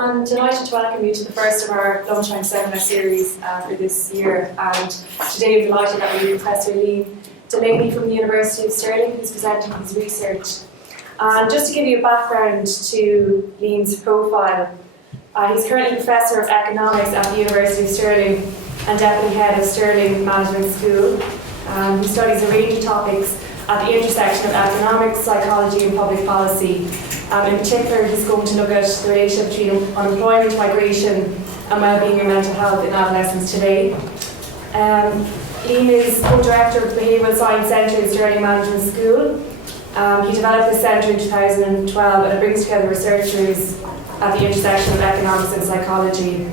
I'm delighted to welcome you to the first of our lunchtime seminar series for this year, and today we're delighted that we have Professor Delaney from the University of Stirling, who's presenting his research. And just to give you a background to Liam's profile, he's currently Professor of Economics at the University of Stirling and Deputy Head of Stirling Management School. He studies a range of topics at the intersection of economics, psychology and public policy. In particular, he's going to look at the relationship between unemployment, migration and well-being and mental health in adolescents today. Liam is co-director of the Behavioural Science Centre in Stirling Management School. He developed this centre in 2012 and it brings together researchers at the intersection of economics and psychology.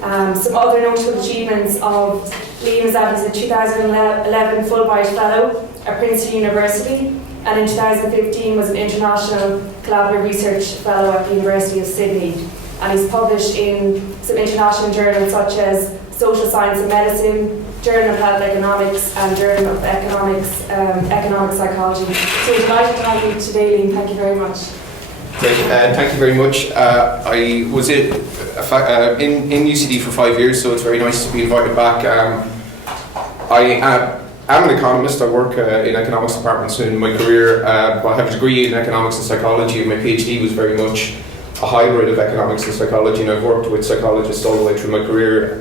Some other notable achievements of Liam is that he's a 2011 Fulbright Fellow at Princeton University, and in 2015 was an International Collaborative Research Fellow at the University of Sydney. And he's published in some international journals such as Social Science and Medicine, Journal of Health Economics, and Journal of Economic Psychology. So we're delighted to have you today, Liam. Thank you very much. Great, thank you very much. I was in UCD for 5 years, so it's very nice to be invited back. I'm an economist. I work in economics departments in my career. I have a degree in economics and psychology, and my PhD was very much a hybrid of economics and psychology, and I've worked with psychologists all the way through my career.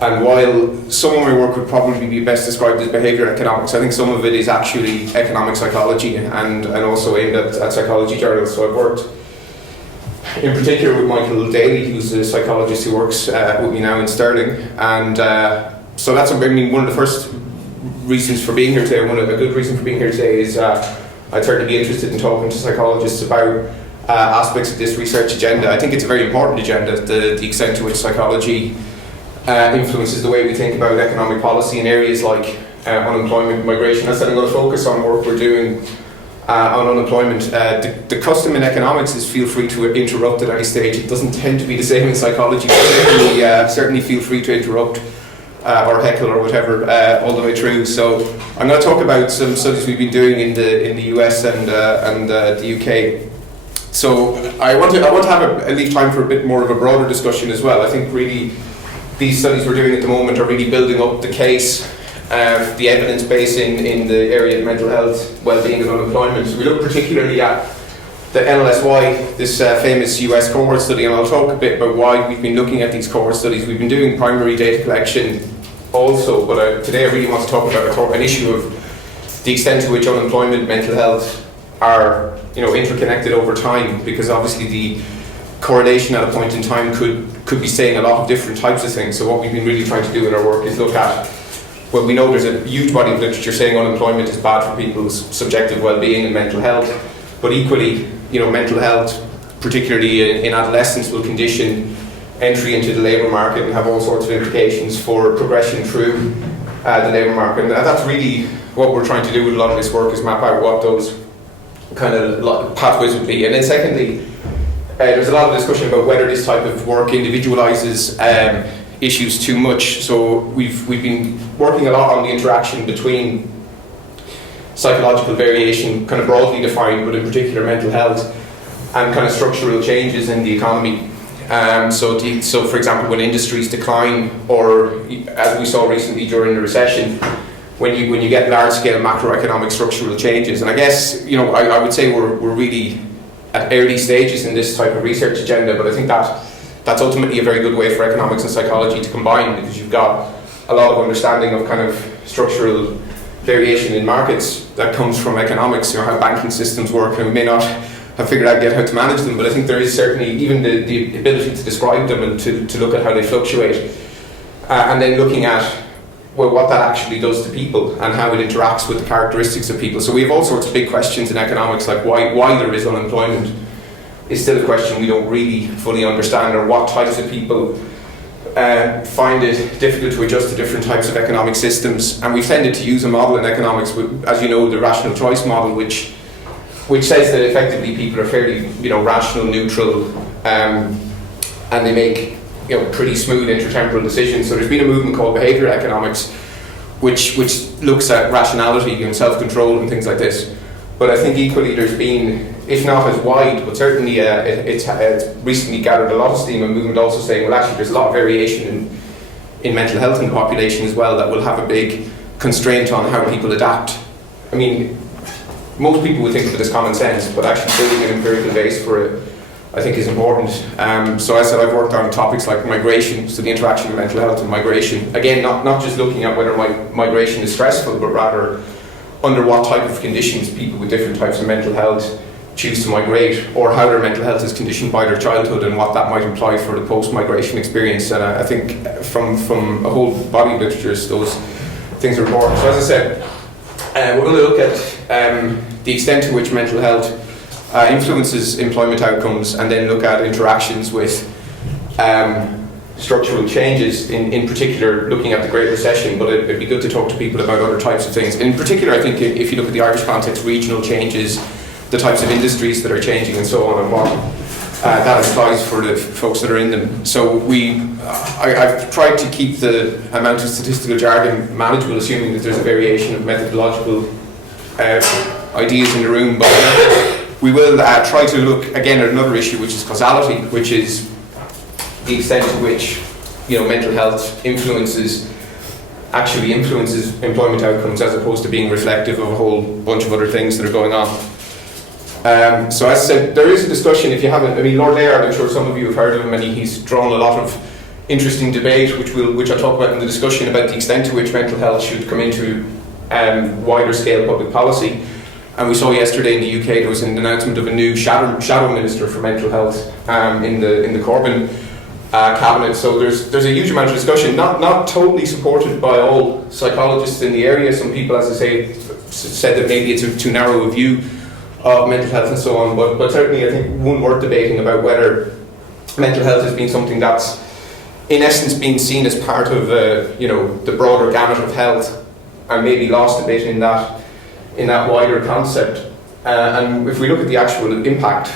And while some of my work would probably be best described as behavioural economics, I think some of it is actually economic psychology and also aimed at psychology journals. So I've worked in particular with Michael Daly, who's a psychologist who works with me now in Stirling. And so that's, one of the first reasons for being here today. A good reason for being here today is I'd certainly be interested in talking to psychologists about aspects of this research agenda. I think it's a very important agenda, the extent to which psychology influences the way we think about economic policy in areas like unemployment, migration. I said I'm going to focus on work we're doing on unemployment. The custom in economics is feel free to interrupt at any stage. It doesn't tend to be the same in psychology, but certainly feel free to interrupt or heckle or whatever all the way through. So I'm going to talk about some studies we've been doing in the US and the UK. So I want to have leave time for a bit more of a broader discussion as well. I think really these studies we're doing at the moment are really building up the case, the evidence base in the area of mental health, well-being and unemployment. So we look particularly at the NLSY, this famous US cohort study, and I'll talk a bit about why we've been looking at these cohort studies. We've been doing primary data collection also, but today I really want to talk about an issue of the extent to which unemployment, mental health are interconnected over time, because obviously the correlation at a point in time could be saying a lot of different types of things. So what we've been really trying to do in our work is look at, well, we know there's a huge body of literature saying unemployment is bad for people's subjective well-being and mental health, but equally, mental health, particularly in adolescence, will condition entry into the labour market and have all sorts of implications for progression through the labour market. And that's really what we're trying to do with a lot of this work, is map out what those kind of pathways would be. And then secondly, there's a lot of discussion about whether this type of work individualises issues too much. So we've been working a lot on the interaction between psychological variation, kind of broadly defined, but in particular mental health, and kind of structural changes in the economy. So for example, when industries decline, or as we saw recently during the recession, when you get large-scale macroeconomic structural changes. And I guess I would say we're really at early stages in this type of research agenda, but I think that's ultimately a very good way for economics and psychology to combine, because you've got a lot of understanding of kind of structural variation in markets that comes from economics, how banking systems work, and we may not have figured out yet how to manage them, but I think there is certainly even the ability to describe them and to look at how they fluctuate, and then looking at what that actually does to people and how it interacts with the characteristics of people. So we have all sorts of big questions in economics, like why there is unemployment is still a question we don't really fully understand, or what types of people find it difficult to adjust to different types of economic systems. And we've tended to use a model in economics, as you know, the rational choice model, which says that effectively people are fairly rational, neutral, and they make pretty smooth intertemporal decisions. So there's been a movement called behavioural economics, which looks at rationality and self-control and things like this. But I think equally there's been if not as wide, but certainly it's recently gathered a lot of steam, a movement also saying, well, actually there's a lot of variation in mental health in the population as well that will have a big constraint on how people adapt. I mean, most people would think of it as common sense, but actually building an empirical base for it, I think, is important. So as I said, I've worked on topics like migration, so the interaction of mental health and migration. Again, not just looking at whether migration is stressful, but rather under what type of conditions people with different types of mental health choose to migrate, or how their mental health is conditioned by their childhood and what that might imply for the post-migration experience. And I think from a whole body of literature, those things are important. So as I said, we're going to look at the extent to which mental health influences employment outcomes, and then look at interactions with structural changes, in particular looking at the Great Recession, but it'd be good to talk to people about other types of things. In particular, I think if you look at the Irish context, regional changes, the types of industries that are changing and so on, and what that implies for the folks that are in them. So I've tried to keep the amount of statistical jargon manageable, assuming that there's a variation of methodological ideas in the room, but we will try to look again at another issue, which is causality, which is the extent to which mental health actually influences employment outcomes, as opposed to being reflective of a whole bunch of other things that are going on. So as I said, there is a discussion, if you haven't, I mean, Lord Layard, I'm sure some of you have heard of him, and he's drawn a lot of interesting debate, which I'll talk about in the discussion, about the extent to which mental health should come into wider scale public policy. And we saw yesterday in the UK there was an announcement of a new shadow minister for mental health in the Corbyn cabinet. So there's a huge amount of discussion, not totally supported by all psychologists in the area. Some people, as I say, said that maybe it's too narrow a view of mental health and so on, but certainly I think one worth debating about whether mental health has been something that's in essence being seen as part of the broader gamut of health, and maybe lost a bit in that wider concept. And if we look at the actual impact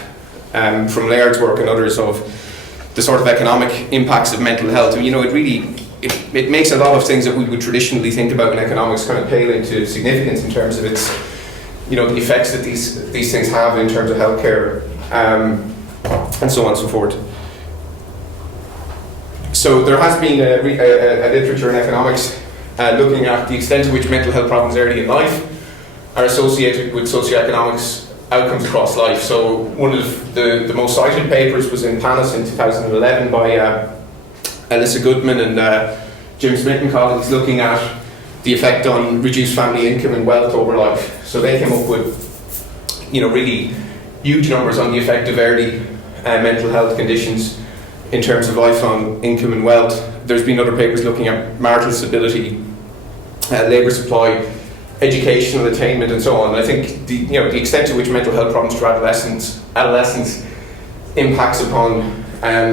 from Layard's work and others of the sort of economic impacts of mental health, it makes a lot of things that we would traditionally think about in economics kind of pale into significance in terms of its the effects that these things have in terms of healthcare, and so on and so forth. So there has been a literature in economics looking at the extent to which mental health problems early in life are associated with socioeconomic outcomes across life. So one of the most cited papers was in PANAS in 2011 by Alyssa Goodman and Jim Smith and colleagues, looking at the effect on reduced family income and wealth over life. So they came up with really huge numbers on the effect of early mental health conditions in terms of lifelong income and wealth. There's been other papers looking at marital stability, labour supply, educational attainment, and so on. And I think the extent to which mental health problems for adolescents impacts upon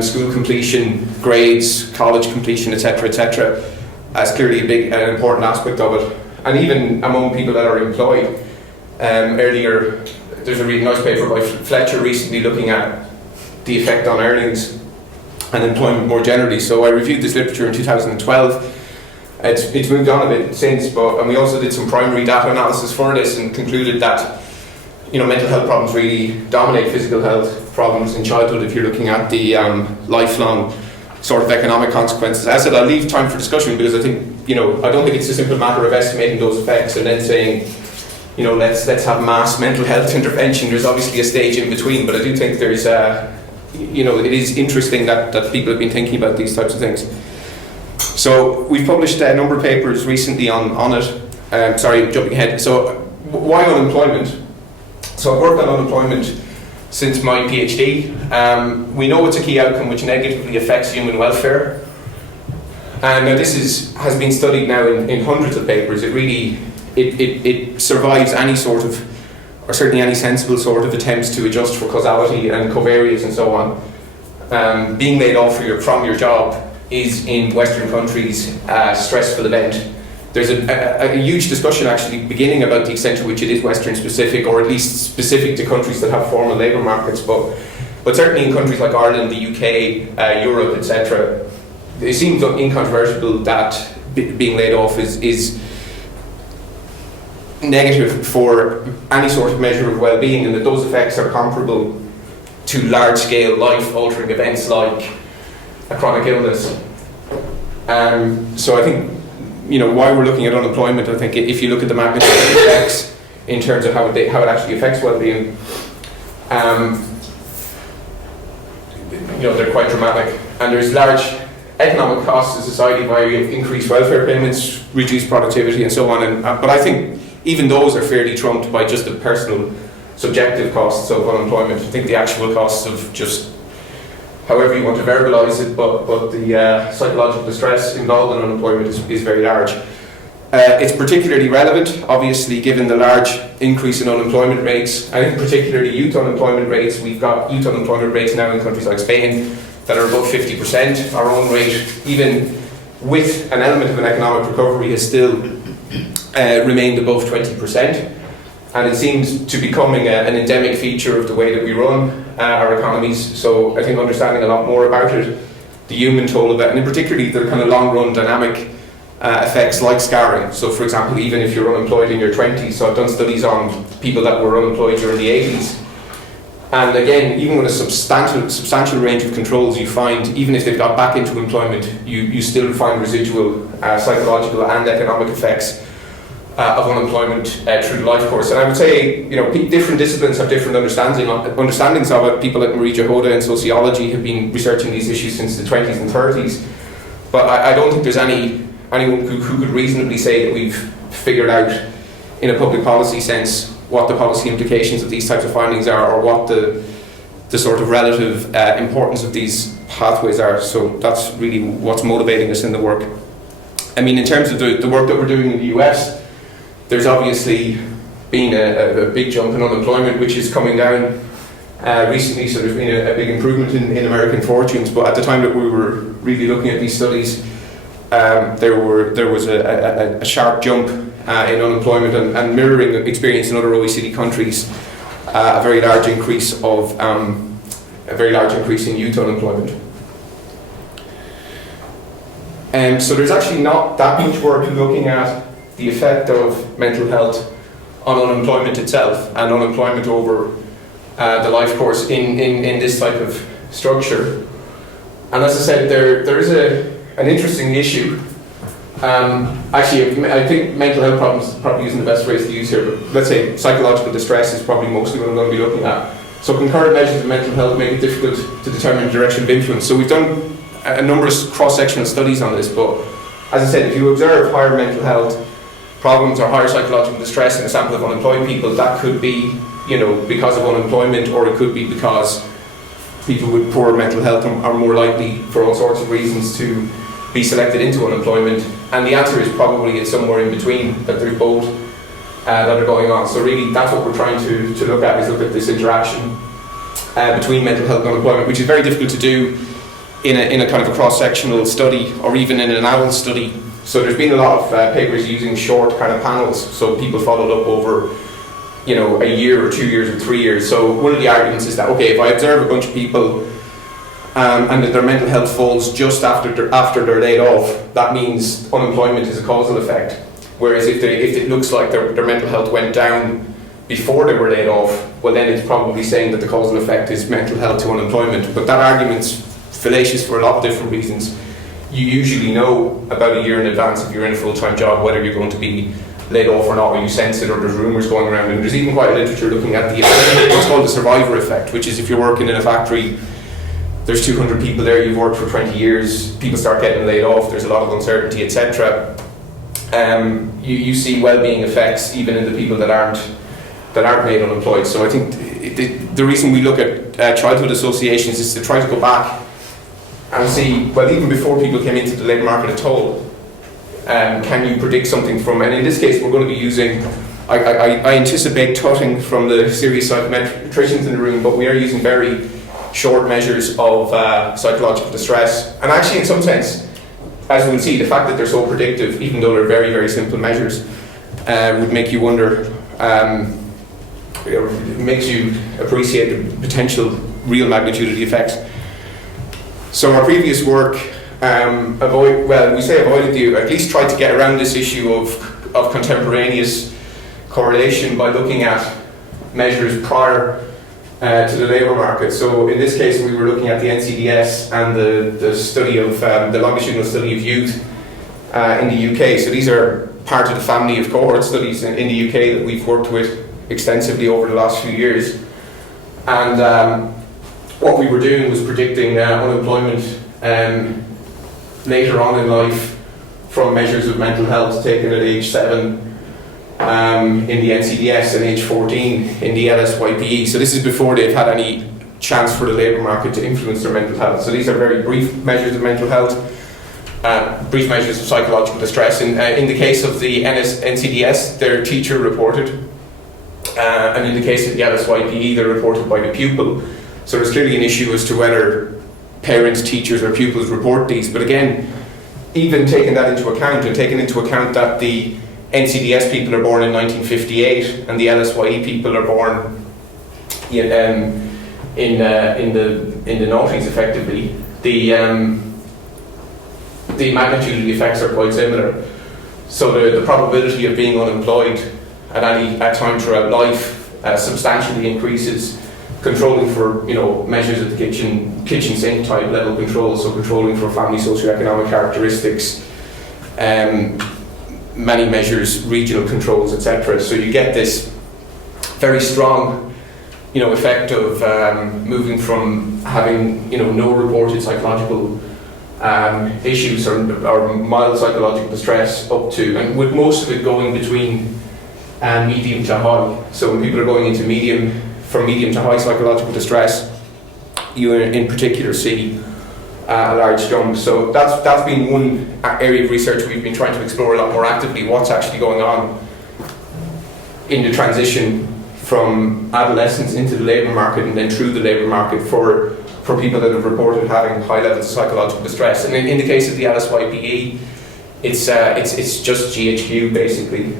school completion, grades, college completion, etc., is clearly a big and important aspect of it. And even among people that are employed, earlier, there's a really nice paper by Fletcher recently looking at the effect on earnings and employment more generally. So I reviewed this literature in 2012. It's moved on a bit since, and we also did some primary data analysis for this and concluded that mental health problems really dominate physical health problems in childhood if you're looking at the lifelong sort of economic consequences. As I said, I'll leave time for discussion, because I think I don't think it's a simple matter of estimating those effects and then saying let's have mass mental health intervention. There's obviously a stage in between, but I do think there's it is interesting that people have been thinking about these types of things. So we've published a number of papers recently on it. Sorry, jumping ahead. So why unemployment? So I've worked on unemployment since my PhD. We know it's a key outcome which negatively affects human welfare. And this has been studied now in hundreds of papers. It survives any sort of, or certainly any sensible sort of attempts to adjust for causality and covariates and so on. Being laid off from your job is in Western countries a stressful event. There's a huge discussion actually beginning about the extent to which it is Western specific, or at least specific to countries that have formal labour markets, but certainly in countries like Ireland, the UK, Europe, etc., it seems incontrovertible that being laid off is negative for any sort of measure of well-being, and that those effects are comparable to large-scale life-altering events like a chronic illness. So I think, why we're looking at unemployment, I think if you look at the magnitude of the effects in terms of how it actually affects well-being, they're quite dramatic. And there's large economic costs to society via increased welfare payments, reduced productivity, and so on. But I think even those are fairly trumped by just the personal, subjective costs of unemployment. I think the actual costs of just however you want to verbalise it, but the psychological distress involved in unemployment is very large. It's particularly relevant, obviously, given the large increase in unemployment rates. I think particularly youth unemployment rates. We've got youth unemployment rates now in countries like Spain that are above 50%. Our own rate, even with an element of an economic recovery, has still remained above 20%. And it seems to be becoming an endemic feature of the way that we run our economies. So I think understanding a lot more about it, the human toll of it, and in particularly the kind of long-run dynamic effects like scarring. So for example, even if you're unemployed in your 20s, so I've done studies on people that were unemployed during the 80s. And again, even with a substantial range of controls, you find, even if they've got back into employment, you still find residual psychological and economic effects of unemployment through the life course. And I would say, different disciplines have different understandings of it. People like Marie Jahoda in sociology have been researching these issues since the 20s and 30s. But I don't think there's anyone who could reasonably say that we've figured out, in a public policy sense, what the policy implications of these types of findings are, or what the sort of relative importance of these pathways are. So that's really what's motivating us in the work. I mean, in terms of the work that we're doing in the US, there's obviously been a big jump in unemployment, which is coming down recently, so there's been a big improvement in American fortunes. But at the time that we were really looking at these studies, there was a sharp jump in unemployment, and mirroring experience in other OECD countries, a very large increase in youth unemployment. So there's actually not that much work looking at the effect of mental health on unemployment itself and unemployment over the life course in this type of structure. And as I said, there is an interesting issue. Actually, I think mental health problems probably isn't the best phrase to use here, but let's say psychological distress is probably mostly what I'm going to be looking at. So concurrent measures of mental health make it difficult to determine the direction of influence. So we've done a number of cross-sectional studies on this, but as I said, if you observe higher mental health problems or higher psychological distress in a sample of unemployed people, that could be, because of unemployment, or it could be because people with poor mental health are more likely, for all sorts of reasons, to be selected into unemployment. And the answer is probably it's somewhere in between, that there's both that are going on. So really, that's what we're trying to look at, is look at this interaction between mental health and unemployment, which is very difficult to do in a kind of a cross-sectional study, or even in an adult study. So there's been a lot of papers using short kind of panels, so people followed up over a year or 2 years or 3 years. So one of the arguments is that, okay, if I observe a bunch of people and that their mental health falls just after they're laid off, that means unemployment is a causal effect. Whereas if it looks like their mental health went down before they were laid off, well then it's probably saying that the causal effect is mental health to unemployment. But that argument's fallacious for a lot of different reasons. You usually know about a year in advance, if you're in a full-time job, whether you're going to be laid off or not, or you sense it, or there's rumours going around. And there's even quite a literature looking at what's called the survivor effect, which is if you're working in a factory, there's 200 people there, you've worked for 20 years, people start getting laid off, there's a lot of uncertainty, etc. You see well-being effects even in the people that aren't made unemployed. So I think the reason we look at childhood associations is to try to go back and see, well, even before people came into the labour market at all, can you predict something from, and in this case we're going to be using, I anticipate tutting from the serious psychometricians in the room, but we are using very short measures of psychological distress. And actually, in some sense, as we'll see, the fact that they're so predictive, even though they're very, very simple measures, would make you wonder, it makes you appreciate the potential real magnitude of the effects. So our previous work, at least tried to get around this issue of contemporaneous correlation by looking at measures prior to the labour market. So in this case, we were looking at the NCDS and the study of the longitudinal study of youth in the UK. So these are part of the family of cohort studies in the UK that we've worked with extensively over the last few years. And what we were doing was predicting unemployment later on in life from measures of mental health taken at age 7 in the NCDS and age 14 in the LSYPE. So this is before they've had any chance for the labour market to influence their mental health. So these are very brief measures of mental health, brief measures of psychological distress. In the case of the NCDS, they're teacher reported, and in the case of the LSYPE, they're reported by the pupil. So there's clearly an issue as to whether parents, teachers or pupils report these. But again, even taking that into account and taking into account that the NCDS people are born in 1958 and the LSYE people are born in the noughties effectively, the magnitude of the effects are quite similar. So the probability of being unemployed at any time throughout life substantially increases. Controlling for measures of the kitchen sink type level control, so controlling for family socioeconomic characteristics, many measures, regional controls, etc. So you get this very strong effect of moving from having no reported psychological issues or mild psychological distress up to, and with most of it going between medium to high. So when people are going into from medium to high psychological distress, you in particular see a large jump. So that's been one area of research we've been trying to explore a lot more actively, what's actually going on in the transition from adolescence into the labour market and then through the labour market for people that have reported having high levels of psychological distress. And in the case of the LSYPE, it's just GHQ basically.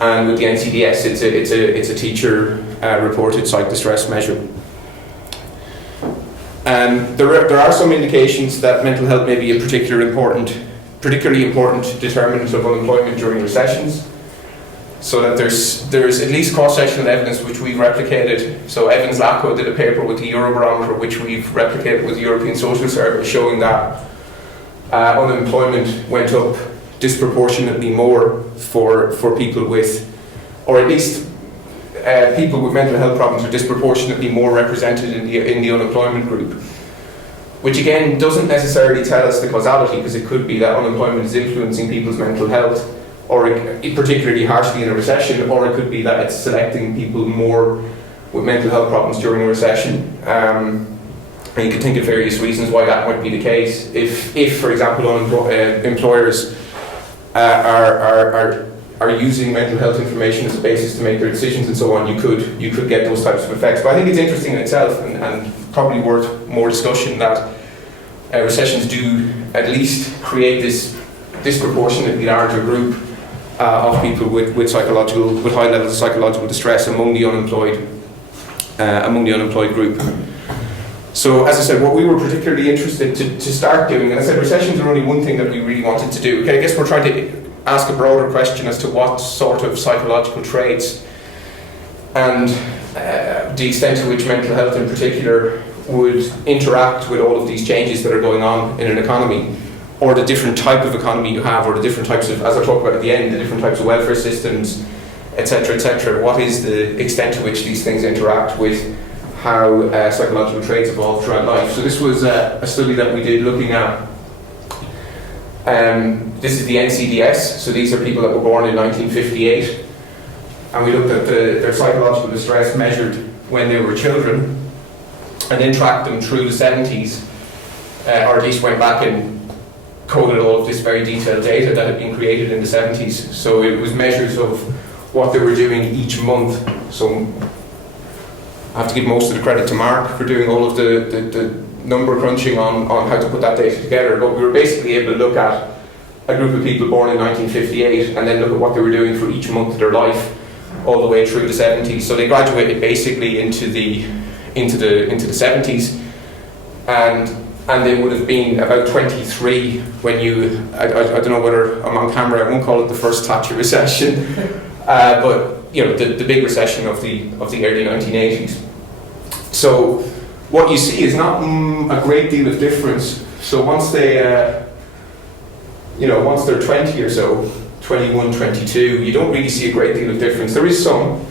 And with the NCDS, it's a teacher reported psych distress measure. There are some indications that mental health may be a particularly important determinant of unemployment during recessions. So that there's at least cross-sectional evidence which we've replicated. So Evans-Lacko did a paper with the Eurobarometer, which we've replicated with the European Social Survey, showing that unemployment went up disproportionately more for people with, or at least people with mental health problems are disproportionately more represented in the unemployment group. Which again doesn't necessarily tell us the causality, because it could be that unemployment is influencing people's mental health, or particularly harshly in a recession, or it could be that it's selecting people more with mental health problems during a recession. And you can think of various reasons why that might be the case. If for example, employers are using mental health information as a basis to make their decisions and so on, you could get those types of effects. But I think it's interesting in itself and probably worth more discussion that recessions do at least create this disproportionately larger group of people with high levels of psychological distress among the unemployed group. So as I said, what we were particularly interested to start doing, and I said recessions are only one thing that we really wanted to do. Okay, I guess we're trying to ask a broader question as to what sort of psychological traits and the extent to which mental health in particular would interact with all of these changes that are going on in an economy, or the different type of economy you have, or the different types of, as I talk about at the end, the different types of welfare systems, etc., etc. What is the extent to which these things interact with how psychological traits evolve throughout life? So this was a study that we did looking at, this is the NCDS, so these are people that were born in 1958, and we looked at their psychological distress measured when they were children, and then tracked them through the 70s, or at least went back and coded all of this very detailed data that had been created in the 70s. So it was measures of what they were doing each month. So I have to give most of the credit to Mark for doing all of the number crunching on how to put that data together. But we were basically able to look at a group of people born in 1958 and then look at what they were doing for each month of their life all the way through the 70s. So they graduated basically into the 70s, and they would have been about 23 when I don't know whether I'm on camera, I won't call it the first Thatcher recession, but the big recession of the early 1980s. So what you see is not a great deal of difference. So once they're 20 or so, 21, 22, you don't really see a great deal of difference. There is some,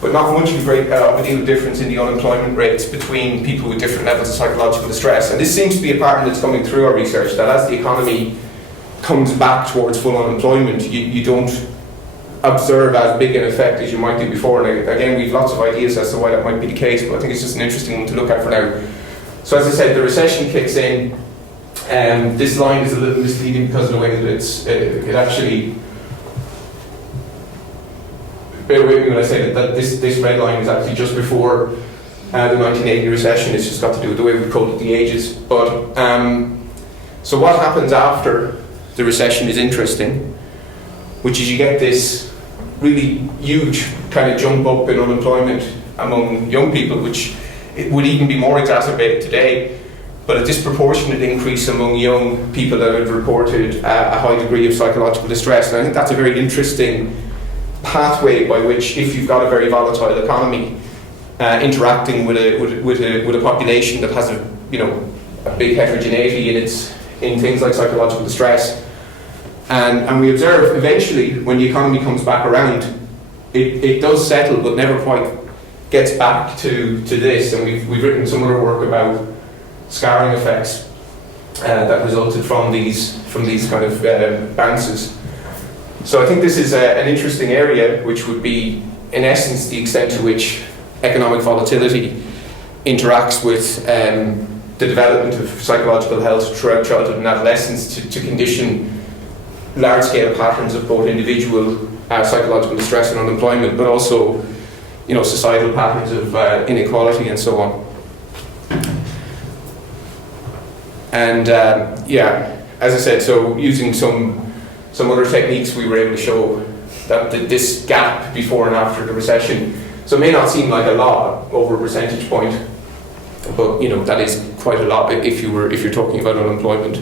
but not much of a deal of difference in the unemployment rates between people with different levels of psychological distress. And this seems to be a pattern that's coming through our research, that as the economy comes back towards full unemployment, you don't observe as big an effect as you might do before. And again, we've lots of ideas as to why that might be the case, but I think it's just an interesting one to look at for now. So as I said, the recession kicks in. This line is a little misleading because of the way that it actually, bear with me when I say that this red line is actually just before the 1980 recession. It's just got to do with the way we coded the ages. But so what happens after the recession is interesting, which is you get this really huge kind of jump up in unemployment among young people, which it would even be more exacerbated today, but a disproportionate increase among young people that have reported a high degree of psychological distress. And I think that's a very interesting pathway by which, if you've got a very volatile economy, interacting with a population that has a big heterogeneity in things like psychological distress. And we observe eventually, when the economy comes back around, it does settle, but never quite gets back to this. And we've written some other work about scarring effects that resulted from these kind of bounces. So I think this is an interesting area, which would be, in essence, the extent to which economic volatility interacts with the development of psychological health throughout childhood and adolescence to condition large-scale patterns of both individual psychological distress and unemployment, but also, societal patterns of inequality and so on. And as I said, so using some other techniques, we were able to show that this gap before and after the recession, so it may not seem like a lot over a percentage point, but that is quite a lot if you're talking about unemployment.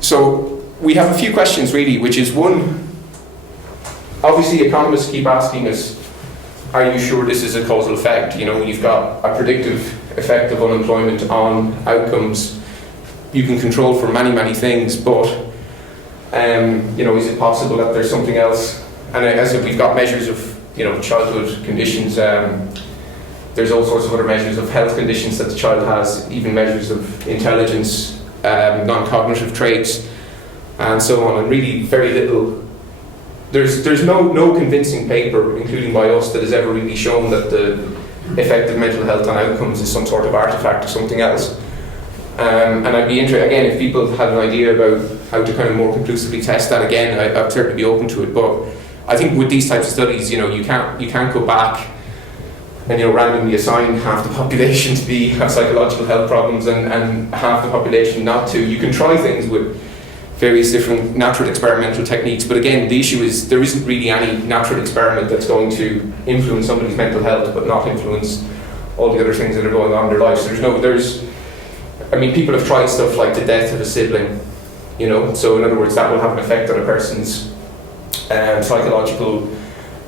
So we have a few questions really, which is one, obviously economists keep asking us, are you sure this is a causal effect? You've got a predictive effect of unemployment on outcomes. You can control for many, many things, but is it possible that there's something else? And as we've got measures of childhood conditions, there's all sorts of other measures of health conditions that the child has, even measures of intelligence, non-cognitive traits, and so on, and really very little. There's no convincing paper, including by us, that has ever really shown that the effect of mental health on outcomes is some sort of artifact or something else. And I'd be interested, again, if people had an idea about how to kind of more conclusively test that, again, I'd certainly be open to it. But I think with these types of studies, you can't go back and randomly assign half the population to have psychological health problems and half the population not to. You can try things with various different natural experimental techniques, but again, the issue is there isn't really any natural experiment that's going to influence somebody's mental health but not influence all the other things that are going on in their lives. People have tried stuff like the death of a sibling, so in other words, that will have an effect on a person's psychological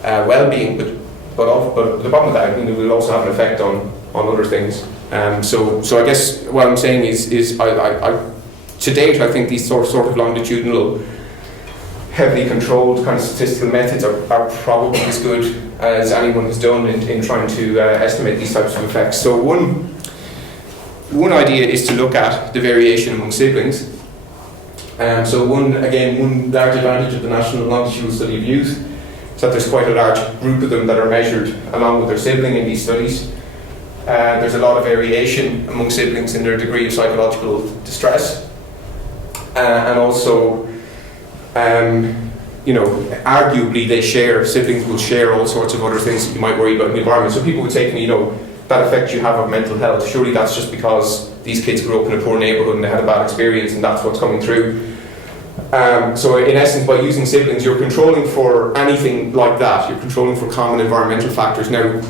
well-being, but the problem with that, it will also have an effect on other things. So I guess what I'm saying is I to date, I think these sort of longitudinal, heavily controlled kind of statistical methods are probably as good as anyone has done in trying to estimate these types of effects. So one idea is to look at the variation among siblings. So one large advantage of the National Longitudinal Study of Youth is that there's quite a large group of them that are measured along with their sibling in these studies. There's a lot of variation among siblings in their degree of psychological distress. And also, arguably siblings will share all sorts of other things that you might worry about in the environment. So people would say to me, that effect you have of mental health, surely that's just because these kids grew up in a poor neighbourhood and they had a bad experience and that's what's coming through. So in essence, by using siblings, you're controlling for anything like that. You're controlling for common environmental factors. Now,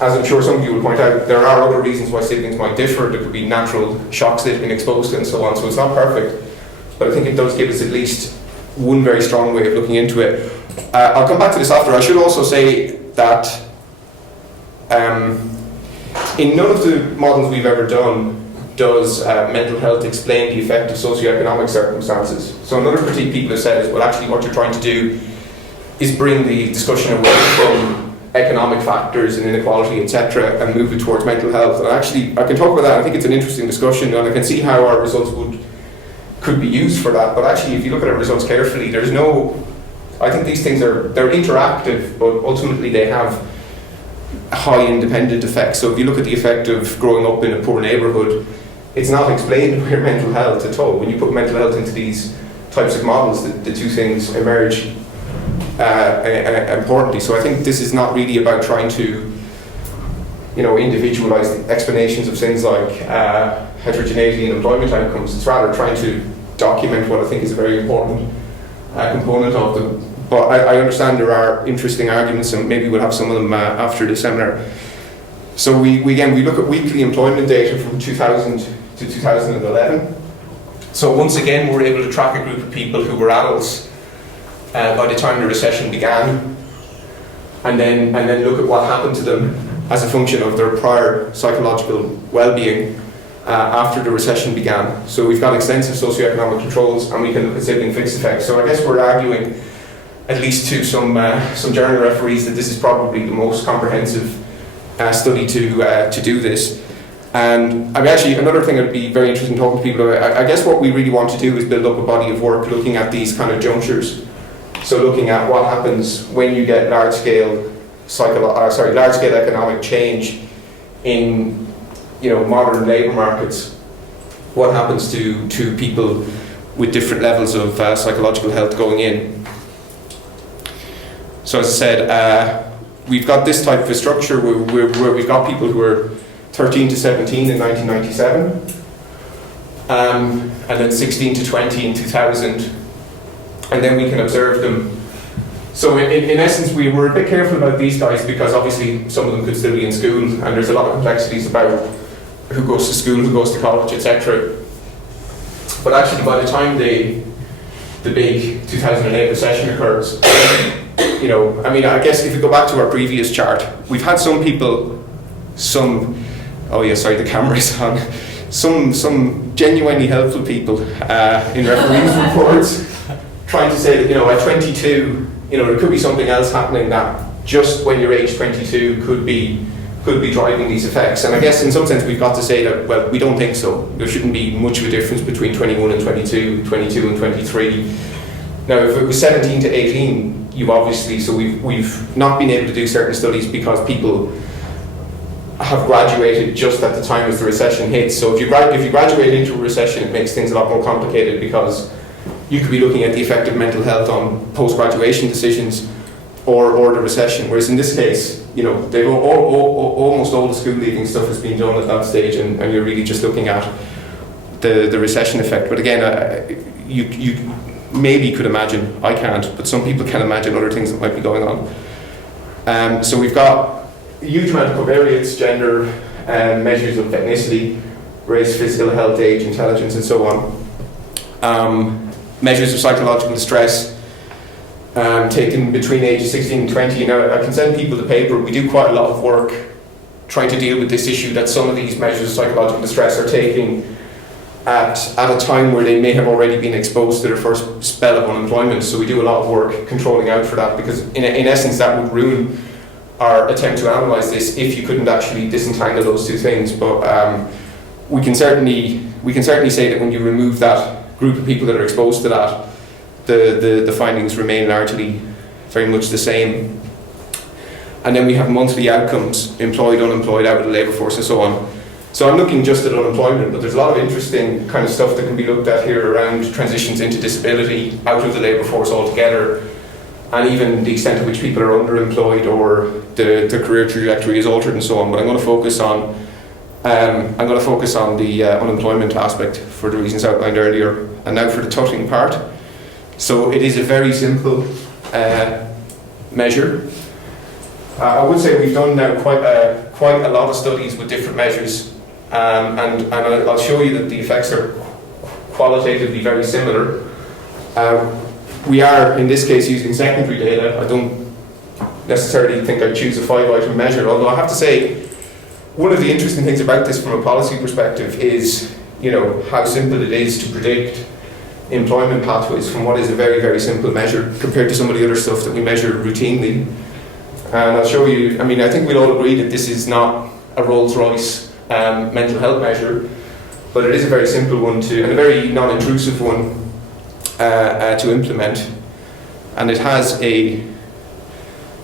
as I'm sure some of you will point out, there are other reasons why siblings might differ. There could be natural shocks they've been exposed to and so on, so it's not perfect. But I think it does give us at least one very strong way of looking into it. I'll come back to this after. I should also say that in none of the models we've ever done does mental health explain the effect of socioeconomic circumstances. So another critique people have said is, well, actually what you're trying to do is bring the discussion away from economic factors and inequality, etc., and move it towards mental health. And actually, I can talk about that. I think it's an interesting discussion, and I can see how our results could be used for that. But actually, if you look at our results carefully, there's no. I think these things they're interactive, but ultimately they have high independent effects. So if you look at the effect of growing up in a poor neighbourhood, it's not explained by mental health at all. When you put mental health into these types of models, the two things emerge importantly. So I think this is not really about trying to, individualise the explanations of things like heterogeneity and employment outcomes. It's rather trying to document what I think is a very important component of them. But I understand there are interesting arguments, and maybe we'll have some of them after the seminar. So we look at weekly employment data from 2000 to 2011. So once again, we're able to track a group of people who were adults by the time the recession began, and then look at what happened to them as a function of their prior psychological well-being after the recession began. So we've got extensive socioeconomic controls, and we can look at sibling fixed effects. So I guess we're arguing, at least to some journal referees, that this is probably the most comprehensive study to do this. And I mean, actually, another thing I'd be very interested in talking to people about, I guess what we really want to do is build up a body of work looking at these kind of junctures. So looking at what happens when you get large-scale economic change in modern labour markets. What happens to people with different levels of psychological health going in? So as I said, we've got this type of a structure where we've got people who are 13 to 17 in 1997, and then 16 to 20 in 2000, and then we can observe them. So in essence, we were a bit careful about these guys because obviously some of them could still be in school, and there's a lot of complexities about who goes to school, who goes to college, etc. But actually, by the time the big 2008 recession occurs, I guess if we go back to our previous chart, we've had some people, the camera's on, some genuinely helpful people in referees' reports trying to say that, at 22, there could be something else happening that just when you're age 22 could be driving these effects. And I guess in some sense we've got to say that, well, we don't think so. There shouldn't be much of a difference between 21 and 22, 22 and 23. Now, if it was 17 to 18, we've not been able to do certain studies because people have graduated just at the time as the recession hits. So if you graduate into a recession, it makes things a lot more complicated because you could be looking at the effect of mental health on post-graduation decisions or the recession. Whereas in this case, they've almost all the school leaving stuff has been done at that stage, and you're really just looking at the recession effect. But again, you maybe could imagine, I can't, but some people can imagine other things that might be going on. So we've got a huge amount of covariates, gender, measures of ethnicity, race, physical health, age, intelligence, and so on. Measures of psychological distress taken between ages 16 and 20. Now, I can send people the paper. We do quite a lot of work trying to deal with this issue that some of these measures of psychological distress are taking at a time where they may have already been exposed to their first spell of unemployment. So we do a lot of work controlling out for that, because in essence that would ruin our attempt to analyse this if you couldn't actually disentangle those two things. But we can certainly say that when you remove that group of people that are exposed to that, the findings remain largely very much the same. And then we have monthly outcomes, employed, unemployed, out of the labour force, and so on. So I'm looking just at unemployment, but there's a lot of interesting kind of stuff that can be looked at here around transitions into disability, out of the labour force altogether, and even the extent to which people are underemployed or the career trajectory is altered and so on. But I'm going to focus on the unemployment aspect for the reasons outlined earlier. And now for the tutting part. So it is a very simple measure. I would say we've done now quite a lot of studies with different measures, and I'll show you that the effects are qualitatively very similar. we are, in this case, using secondary data. I don't necessarily think I'd choose a 5-item measure, although I have to say, one of the interesting things about this from a policy perspective is, how simple it is to predict employment pathways from what is a very, very simple measure compared to some of the other stuff that we measure routinely. And I'll show you, I think we'll all agree that this is not a Rolls-Royce mental health measure, but it is a very simple one and a very non-intrusive one to implement. And it has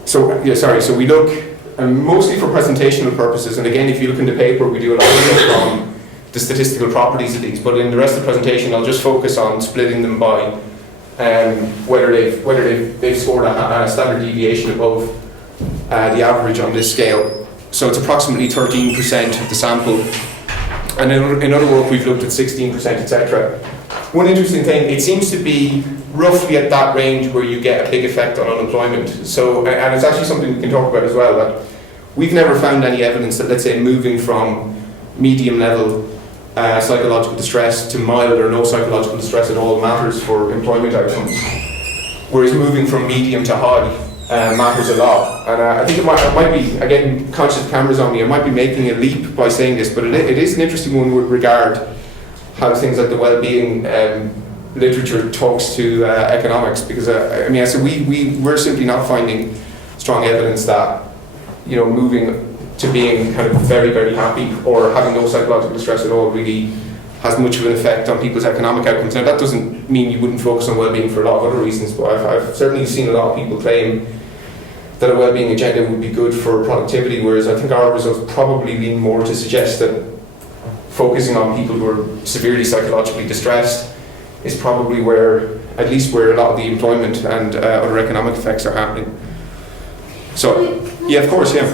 so we look mostly for presentational purposes, and again, if you look in the paper, we do a lot of work on the statistical properties of these, but in the rest of the presentation, I'll just focus on splitting them by whether they've scored a standard deviation above the average on this scale. So it's approximately 13% of the sample, and in other work we've looked at 16%, etc. One interesting thing, it seems to be roughly at that range where you get a big effect on unemployment. So, and it's actually something we can talk about as well, that we've never found any evidence that, let's say, moving from medium level psychological distress to mild or no psychological distress at all matters for employment outcomes, whereas moving from medium to high matters a lot. And I think it might be, again, conscious cameras on me, I might be making a leap by saying this, but it is an interesting one with regard how things like the well-being literature talks to economics, because we're simply not finding strong evidence that moving to being kind of very, very happy or having no psychological distress at all really has much of an effect on people's economic outcomes. Now that doesn't mean you wouldn't focus on well-being for a lot of other reasons, but I've certainly seen a lot of people claim that a well-being agenda would be good for productivity, whereas I think our results probably lean more to suggest that focusing on people who are severely psychologically distressed is probably at least where a lot of the employment and other economic effects are happening. So, yeah, of course, yeah.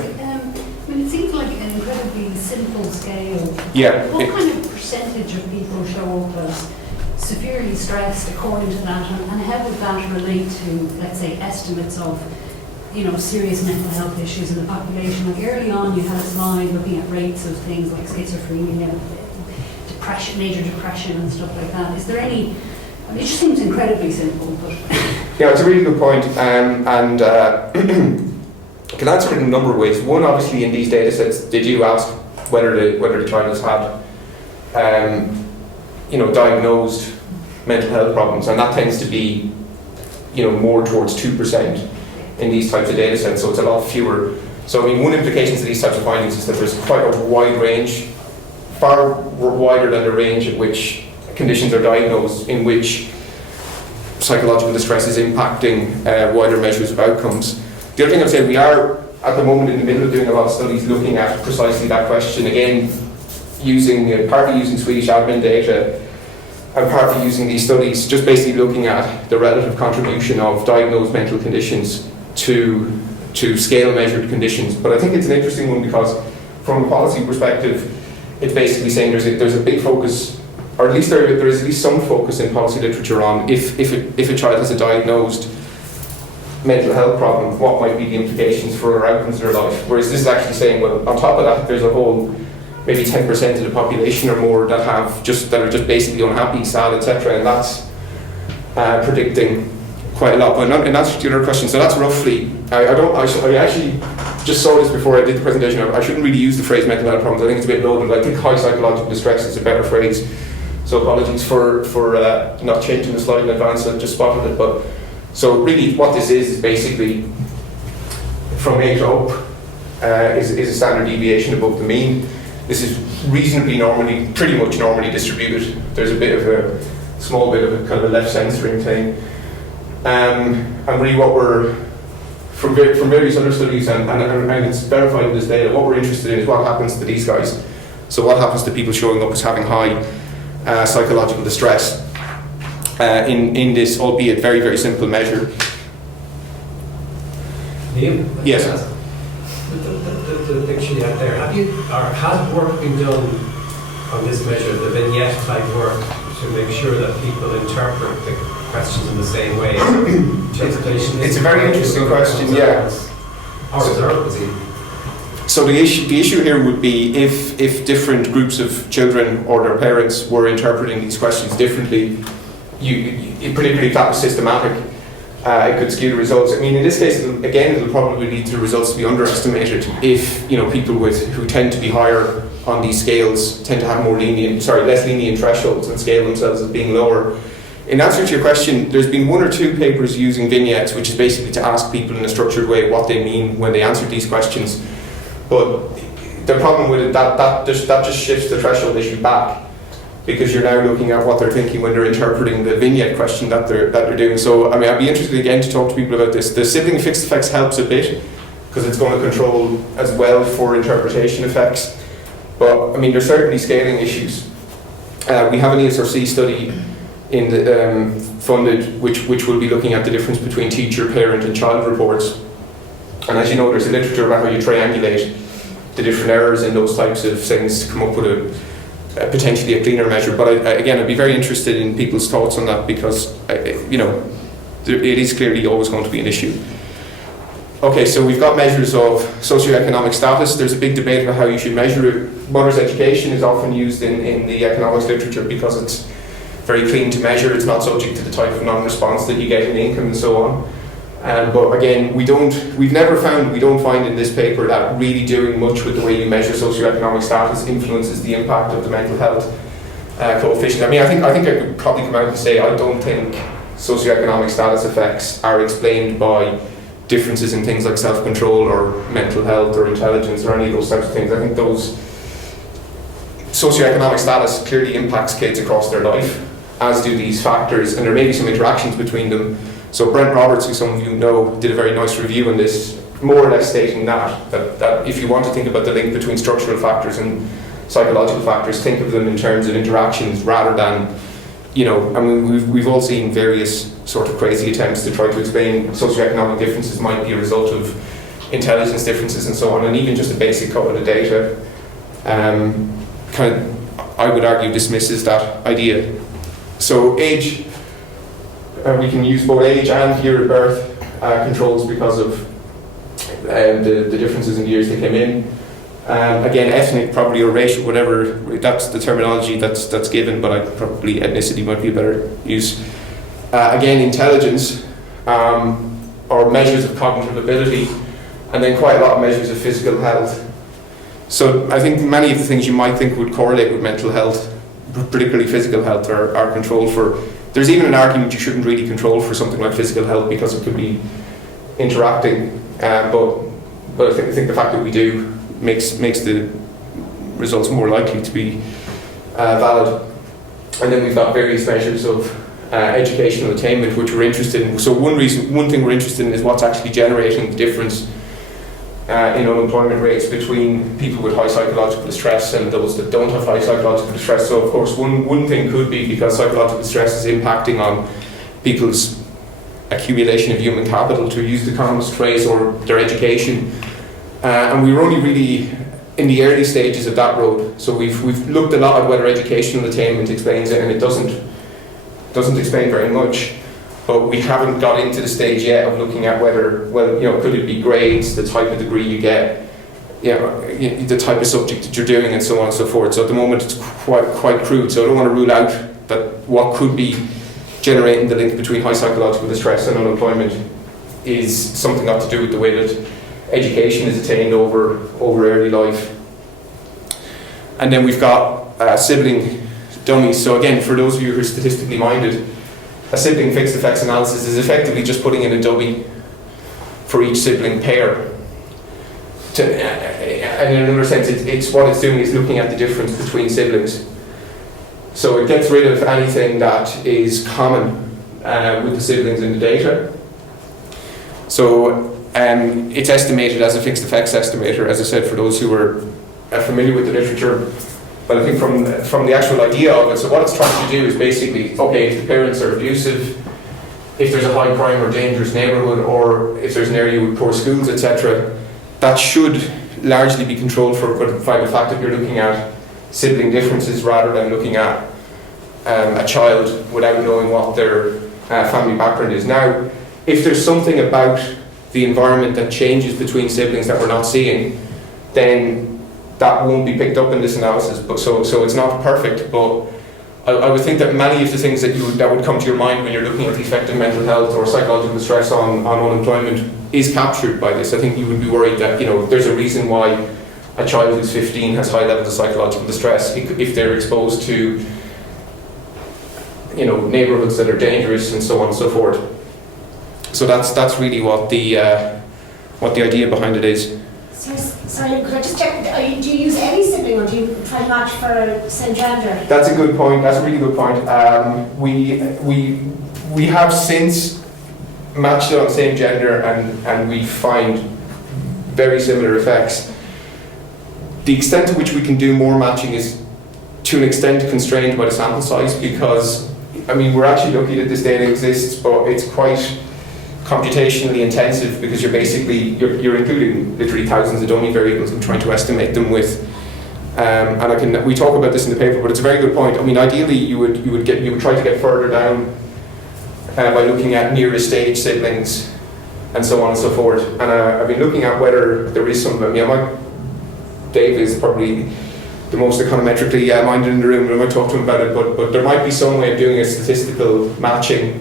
It seems like an incredibly simple scale. Yeah. What kind of percentage of people show up as severely stressed according to that, and how would that relate to, let's say, estimates of, serious mental health issues in the population? Like early on, you had a slide looking at rates of things like schizophrenia, depression, major depression, and stuff like that. Is there any? It just seems incredibly simple, but yeah, it's a really good point, and can answer it in a number of ways. One, obviously, in these data sets, they do ask whether the child has had, diagnosed mental health problems, and that tends to be, more towards 2% in these types of data sets, so it's a lot fewer. So, one implication to these types of findings is that there's quite a wide range, far wider than the range at which conditions are diagnosed, in which psychological distress is impacting wider measures of outcomes. The other thing I would say, we are at the moment in the middle of doing a lot of studies looking at precisely that question, again, partly using Swedish admin data and partly using these studies, just basically looking at the relative contribution of diagnosed mental conditions to scale measured conditions. But I think it's an interesting one because from a policy perspective, it's basically saying there's a big focus, or at least there is at least some focus in policy literature on if a child has a diagnosed mental health problem, what might be the implications for our outcomes in their life. Whereas this is actually saying, well, on top of that, there's a whole maybe 10% of the population or more that are just basically unhappy, sad, etc., and that's predicting quite a lot. But in answer to your other question, so that's roughly. I actually just saw this before I did the presentation. I shouldn't really use the phrase mental health problems. I think it's a bit loaded. I think high psychological distress is a better phrase. So apologies for not changing the slide in advance. I just spotted it, but. So really what this is basically from 8 up is a standard deviation above the mean. This is pretty much normally distributed. There's a small bit of a kind of a left censoring thing. And really what we're, from various other studies and it's verified in this data, what we're interested in is what happens to these guys. So what happens to people showing up as having high psychological distress. In this, albeit very, very simple measure. Neil? Yes. The picture you have there, has work been done on this measure, the vignette type work, to make sure that people interpret the questions in the same way? It's a very interesting question, yeah. So the issue here would be if different groups of children or their parents were interpreting these questions differently, particularly if that was systematic, it could skew the results. I mean, in this case, it'll probably lead to the results to be underestimated if, people who tend to be higher on these scales tend to have less lenient thresholds and scale themselves as being lower. In answer to your question, there's been 1 or 2 papers using vignettes, which is basically to ask people in a structured way what they mean when they answer these questions. But the problem with it, that just shifts the threshold issue back, because you're now looking at what they're thinking when they're interpreting the vignette question that they're doing. So, I mean, I'd be interested again to talk to people about this. The sibling fixed effects helps a bit, because it's going to control as well for interpretation effects. But, I mean, there's certainly scaling issues. We have an ESRC study in the, funded, which will be looking at the difference between teacher, parent and child reports. And as you know, there's a literature about how you triangulate the different errors in those types of things to come up with potentially a cleaner measure. But again, I'd be very interested in people's thoughts on that, because it is clearly always going to be an issue. Okay, so we've got measures of socioeconomic status. There's a big debate about how you should measure it. Mother's education is often used in the economics literature because it's very clean to measure. It's not subject to the type of non-response that you get in income and so on. But again, we don't find in this paper that really doing much with the way you measure socioeconomic status influences the impact of the mental health coefficient. I mean, I think I could probably come out and say I don't think socioeconomic status effects are explained by differences in things like self-control or mental health or intelligence or any of those types of things. I think those socioeconomic status clearly impacts kids across their life, as do these factors, and there may be some interactions between them. So Brent Roberts, who some of you know, did a very nice review on this, more or less stating that if you want to think about the link between structural factors and psychological factors, think of them in terms of interactions rather than, I mean, we've all seen various sort of crazy attempts to try to explain socioeconomic differences might be a result of intelligence differences and so on, and even just a basic cut of the data I would argue dismisses that idea. So age, we can use both age and year of birth controls because of the differences in the years they came in. Again, ethnic, probably, or racial, whatever, that's the terminology that's given, but probably ethnicity might be a better use. Again, intelligence, or measures of cognitive ability, and then quite a lot of measures of physical health. So I think many of the things you might think would correlate with mental health, particularly physical health, are controlled for. There's even an argument you shouldn't really control for something like physical health because it could be interacting, but I think the fact that we do makes the results more likely to be valid. And then we've got various measures of educational attainment which we're interested in. So one thing we're interested in is what's actually generating the difference in unemployment rates between people with high psychological distress and those that don't have high psychological distress. So of course one thing could be because psychological distress is impacting on people's accumulation of human capital, to use the economist phrase, or their education. And we were only really in the early stages of that road. So we've looked a lot at whether educational attainment explains it, and it doesn't explain very much. But we haven't got into the stage yet of looking at whether, could it be grades, the type of degree you get, the type of subject that you're doing, and so on and so forth. So at the moment it's quite crude. So I don't want to rule out that what could be generating the link between high psychological distress and unemployment is something got to do with the way that education is attained over early life. And then we've got sibling dummies. So again, for those of you who are statistically minded, a sibling fixed effects analysis is effectively just putting in a dummy for each sibling pair. And in another sense, it's what it's doing is looking at the difference between siblings. So it gets rid of anything that is common with the siblings in the data. So it's estimated as a fixed effects estimator, as I said, for those who are familiar with the literature. But I think from the actual idea of it, so what it's trying to do is basically, okay, if the parents are abusive, if there's a high crime or dangerous neighbourhood, or if there's an area with poor schools, etc., that should largely be controlled for the fact that you're looking at sibling differences rather than looking at a child without knowing what their family background is. Now, if there's something about the environment that changes between siblings that we're not seeing, then that won't be picked up in this analysis. But so it's not perfect, but I would think that many of the things that would come to your mind when you're looking at the effect of mental health or psychological distress on unemployment is captured by this. I think you would be worried that, you know, there's a reason why a child who's 15 has high levels of psychological distress if they're exposed to, you know, neighbourhoods that are dangerous and so on and so forth. So that's really what the idea behind it is. Sorry, could I just check, do you use any sibling or do you try to match for same gender? That's a good point. That's a really good point. We have since matched it on same gender and we find very similar effects. The extent to which we can do more matching is to an extent constrained by the sample size, because, I mean, we're actually lucky that this data exists, but it's quite computationally intensive because you're including literally thousands of dummy variables and trying to estimate them with. We talk about this in the paper, but it's a very good point. I mean, ideally, you would try to get further down by looking at nearest age siblings and so on and so forth. And I've been looking at whether there is some. I mean, Dave is probably the most econometrically minded in the room, and I might talk to him about it. But there might be some way of doing a statistical matching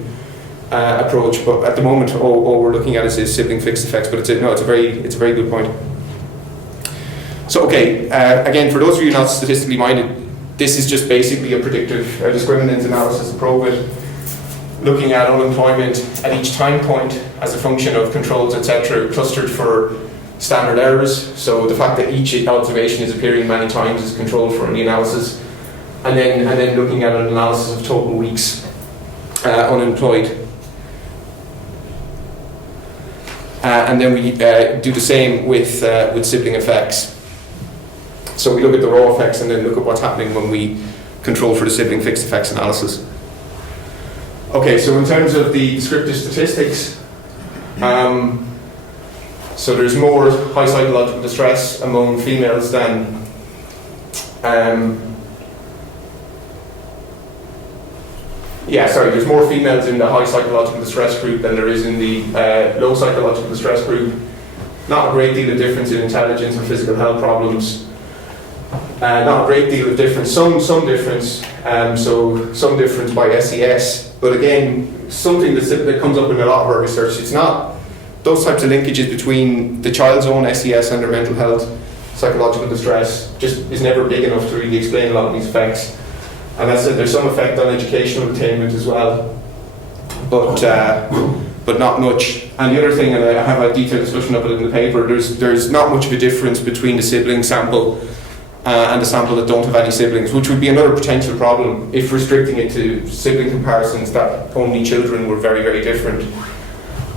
approach. But at the moment, all we're looking at is sibling fixed effects. But it's a very good point. So okay, again, for those of you not statistically minded, this is just basically a predictive discriminant analysis of Probit, looking at unemployment at each time point as a function of controls, etc., clustered for standard errors. So the fact that each observation is appearing many times is controlled for in the analysis, and then looking at an analysis of total weeks unemployed. And then we do the same with sibling effects. So we look at the raw effects and then look at what's happening when we control for the sibling fixed effects analysis. Okay, so in terms of the descriptive statistics, so there's more high psychological distress among females than there's more females in the high psychological distress group than there is in the low psychological distress group. Not a great deal of difference in intelligence or physical health problems. Not a great deal of difference. Some difference. So some difference by SES. But again, something that comes up in a lot of our research. It's not those types of linkages between the child's own SES and their mental health, psychological distress, just is never big enough to really explain a lot of these effects. And as I said, there's some effect on educational attainment as well, but not much. And the other thing, and I have a detailed discussion of it in the paper, there's not much of a difference between the sibling sample and the sample that don't have any siblings, which would be another potential problem if restricting it to sibling comparisons that only children were very, very different.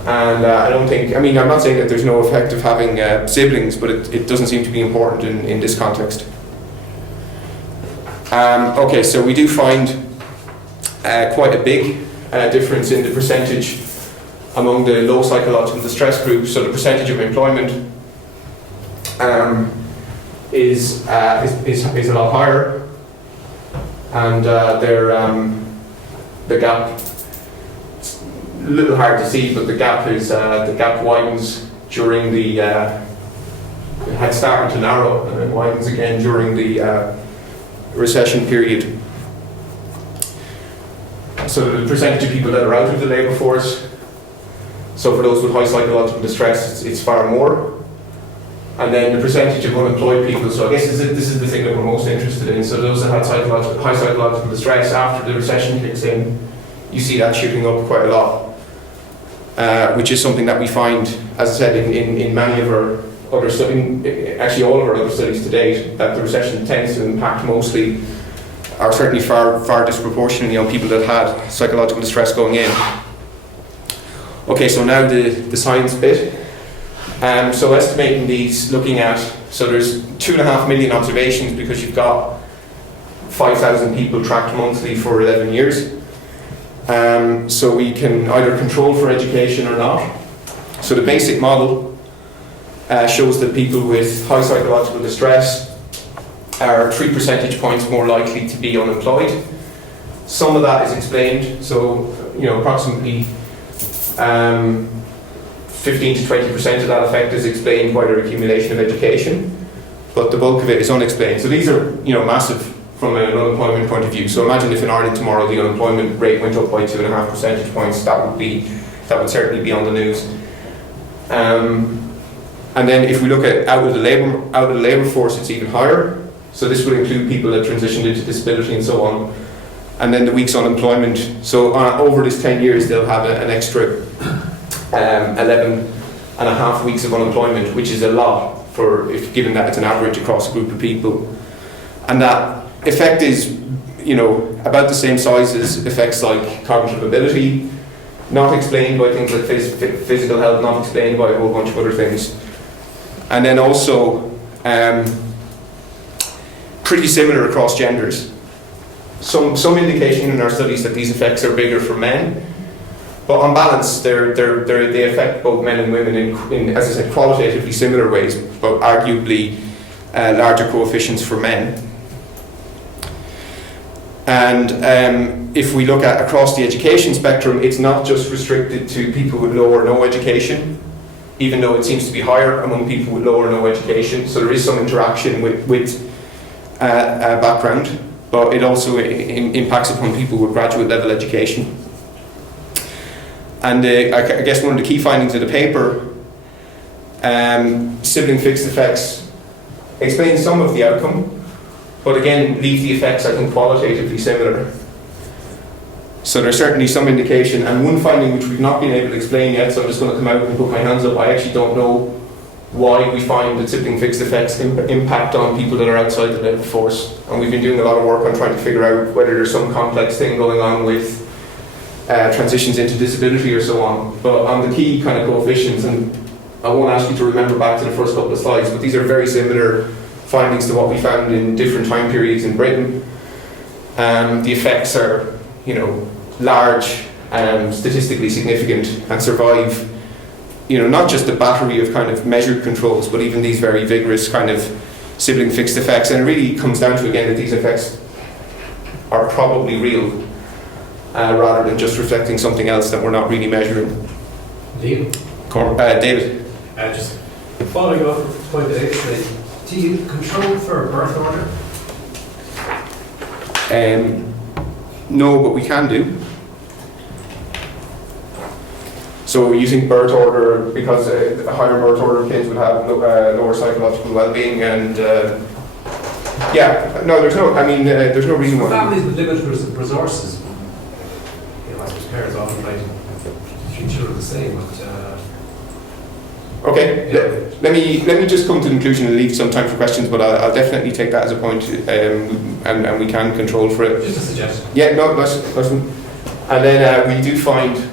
And I'm not saying that there's no effect of having siblings, but it doesn't seem to be important in this context. Okay, so we do find quite a big difference in the percentage among the low psychological distress groups. So the percentage of employment is a lot higher, and the gap. It's a little hard to see, but the gap widens during the. It had started to narrow and then widens again during the recession period. So the percentage of people that are out of the labour force, so for those with high psychological distress, it's far more. And then the percentage of unemployed people, so I guess this is the thing that we're most interested in. So those that had high psychological distress after the recession kicks in, you see that shooting up quite a lot, which is something that we find, as I said, in many of our other studies, actually all of our other studies to date, that the recession tends to impact mostly, or certainly far disproportionately on people that had psychological distress going in. Okay, so now the science bit. So estimating these, looking at, so there's 2.5 million observations because you've got 5,000 people tracked monthly for 11 years. So we can either control for education or not. So the basic model shows that people with high psychological distress are 3 percentage points more likely to be unemployed. Some of that is explained, so approximately 15 to 20% of that effect is explained by their accumulation of education, but the bulk of it is unexplained. So these are massive from an unemployment point of view. So imagine if in Ireland tomorrow the unemployment rate went up by 2.5 percentage points, that would certainly be on the news. And then if we look at out of the labour force, it's even higher. So this would include people that transitioned into disability and so on. And then the weeks unemployment. So over this 10 years, they'll have an extra 11.5 weeks of unemployment, which is a lot given that it's an average across a group of people. And that effect is, about the same size as effects like cognitive ability, not explained by things like physical health, not explained by a whole bunch of other things. And then also pretty similar across genders. Some indication in our studies that these effects are bigger for men, but on balance they affect both men and women in, as I said, qualitatively similar ways, but arguably larger coefficients for men. And if we look at across the education spectrum, it's not just restricted to people with low or no education, even though it seems to be higher among people with low or no education. So there is some interaction with background, but it also impacts upon people with graduate level education. And I guess one of the key findings of the paper, sibling fixed effects explain some of the outcome, but again leave the effects, I think, qualitatively similar. So there's certainly some indication, and one finding which we've not been able to explain yet, so I'm just going to come out and put my hands up. I actually don't know why we find that sibling fixed effects impact on people that are outside the labour force, and we've been doing a lot of work on trying to figure out whether there's some complex thing going on with transitions into disability or so on. But on the key kind of coefficients, and I won't ask you to remember back to the first couple of slides, but these are very similar findings to what we found in different time periods in Britain. The effects are, large and statistically significant and survive, not just the battery of kind of measured controls, but even these very vigorous kind of sibling fixed effects. And it really comes down to, again, that these effects are probably real, rather than just reflecting something else that we're not really measuring. David? David? Just following up from point A, do you control for birth order? No, but we can do. So we're using birth order because a higher birth order kids would have lower psychological well-being, and there's no reason why. Families with limited resources, I suppose parents often try to treat children the same, but okay, let me just come to the conclusion and leave some time for questions, but I'll definitely take that as a point, and we can control for it. Just a suggestion. Yeah, no, listen. And then we do find,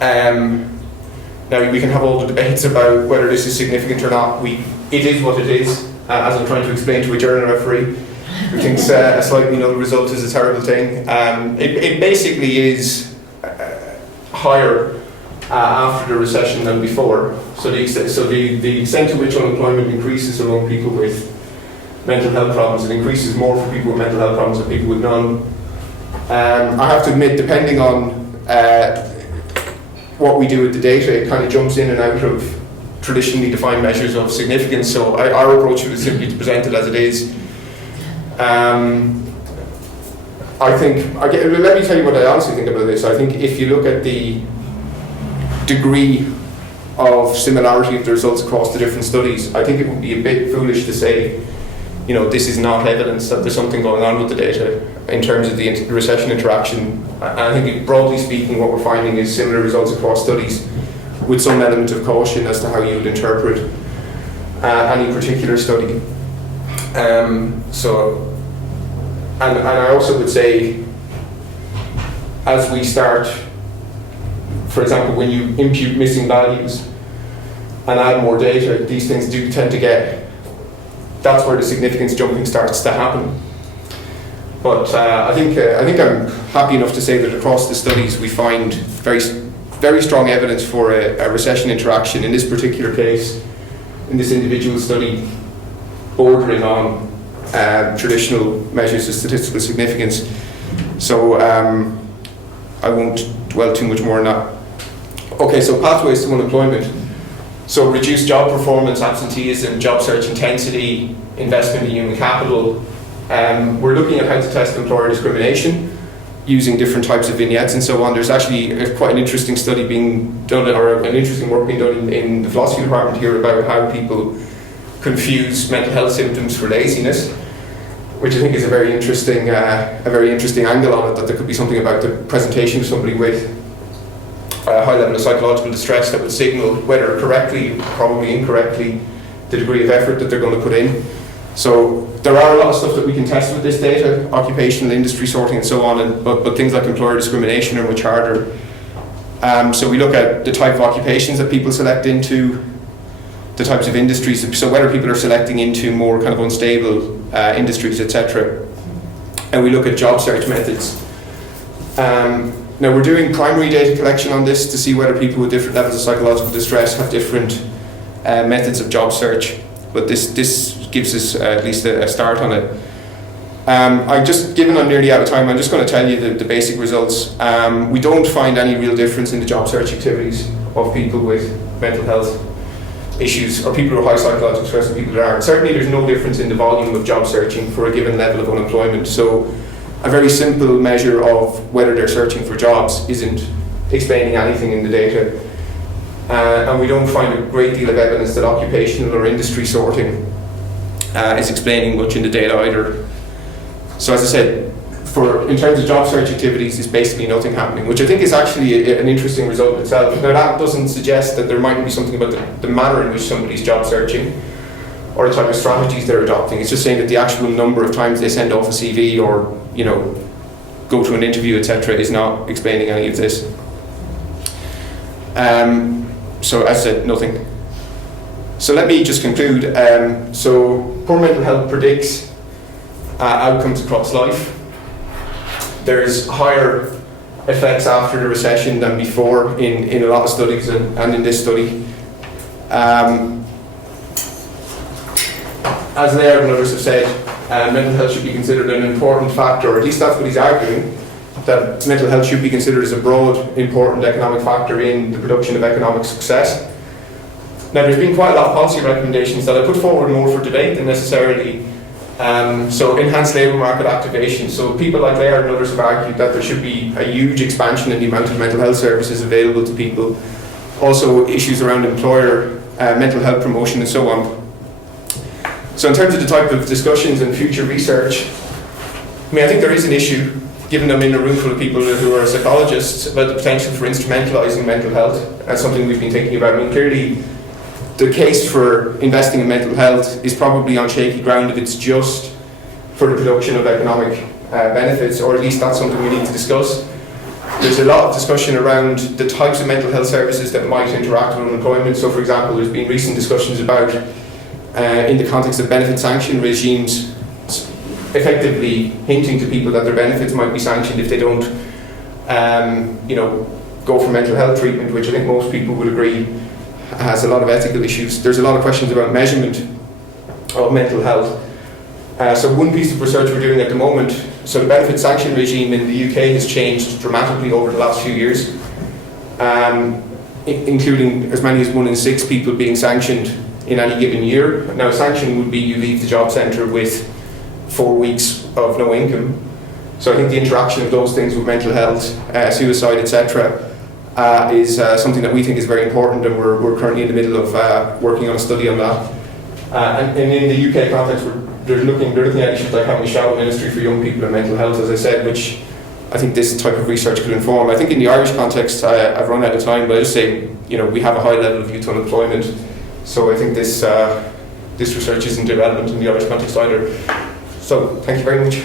now we can have all the debates about whether this is significant or not. It is what it is, as I'm trying to explain to a journal referee who thinks a slightly null result is a terrible thing. It basically is higher after the recession than before. So the extent to which unemployment increases among people with mental health problems, it increases more for people with mental health problems than people with none. I have to admit, depending on what we do with the data, it kind of jumps in and out of traditionally defined measures of significance. So our approach is simply to present it as it is. Let me tell you what I honestly think about this. I think if you look at the degree of similarity of the results across the different studies, I think it would be a bit foolish to say, this is not evidence that there's something going on with the data in terms of the recession interaction. I think, broadly speaking, what we're finding is similar results across studies, with some element of caution as to how you would interpret any particular study. And I also would say, as we start, for example, when you impute missing values and add more data, these things do tend to that's where the significance jumping starts to happen. But I think I'm happy enough to say that across the studies we find very, very strong evidence for a recession interaction. In this particular case, in this individual study, bordering on traditional measures of statistical significance. So I won't dwell too much more on that. Okay, so pathways to unemployment. So reduced job performance, absenteeism, job search intensity, investment in human capital, We're looking at how to test employer discrimination using different types of vignettes and so on. There's actually quite an interesting study being done, or an interesting work being done in the philosophy department here about how people confuse mental health symptoms for laziness, which I think is a very interesting angle on it, that there could be something about the presentation of somebody with a high level of psychological distress that would signal, whether correctly, probably incorrectly, the degree of effort that they're going to put in. So there are a lot of stuff that we can test with this data, occupational, industry sorting and so on, but things like employer discrimination are much harder. So we look at the type of occupations that people select into, the types of industries, so whether people are selecting into more kind of unstable industries, etc. And we look at job search methods. Now we're doing primary data collection on this to see whether people with different levels of psychological distress have different methods of job search, but this gives us at least a start on it. I'm just, given I'm nearly out of time, I'm just going to tell you the basic results. We don't find any real difference in the job search activities of people with mental health issues, or people who are high psychological stress and people that aren't. Certainly there's no difference in the volume of job searching for a given level of unemployment. So a very simple measure of whether they're searching for jobs isn't explaining anything in the data. And we don't find a great deal of evidence that occupational or industry sorting is explaining much in the data either. So as I said, in terms of job search activities, there's basically nothing happening, which I think is actually an interesting result in itself. Now that doesn't suggest that there might be something about the manner in which somebody's job searching or the type of strategies they're adopting. It's just saying that the actual number of times they send off a CV or, you know, go to an interview, etc., is not explaining any of this. So as I said, nothing. So let me just conclude. So poor mental health predicts outcomes across life. There's higher effects after the recession than before in a lot of studies and in this study. As Laird and others have said, mental health should be considered an important factor, or at least that's what he's arguing, that mental health should be considered as a broad, important economic factor in the production of economic success. Now there's been quite a lot of policy recommendations that I put forward more for debate than necessarily so enhanced labour market activation. So people like Laird and others have argued that there should be a huge expansion in the amount of mental health services available to people. Also issues around employer mental health promotion and so on. So in terms of the type of discussions and future research, I mean, I think there is an issue, given I'm in a room full of people who are psychologists, about the potential for instrumentalising mental health. That's something we've been thinking about. I mean, clearly the case for investing in mental health is probably on shaky ground if it's just for the production of economic benefits, or at least that's something we need to discuss. There's a lot of discussion around the types of mental health services that might interact with unemployment. So for example, there's been recent discussions about, in the context of benefit sanction regimes, effectively hinting to people that their benefits might be sanctioned if they don't go for mental health treatment, which I think most people would agree has a lot of ethical issues. There's a lot of questions about measurement of mental health. So one piece of research we're doing at the moment, so the benefit sanction regime in the UK has changed dramatically over the last few years, including as many as 1 in 6 people being sanctioned in any given year. Now a sanction would be you leave the job centre with 4 weeks of no income. So I think the interaction of those things with mental health, suicide, etc., is something that we think is very important, and we're currently in the middle of working on a study on that. And in the UK context, they're looking at issues like having a shadow ministry for young people and mental health, as I said, which I think this type of research could inform. I think in the Irish context, I've run out of time, but I just say, we have a high level of youth unemployment, so I think this research isn't irrelevant in the Irish context either. So, thank you very much.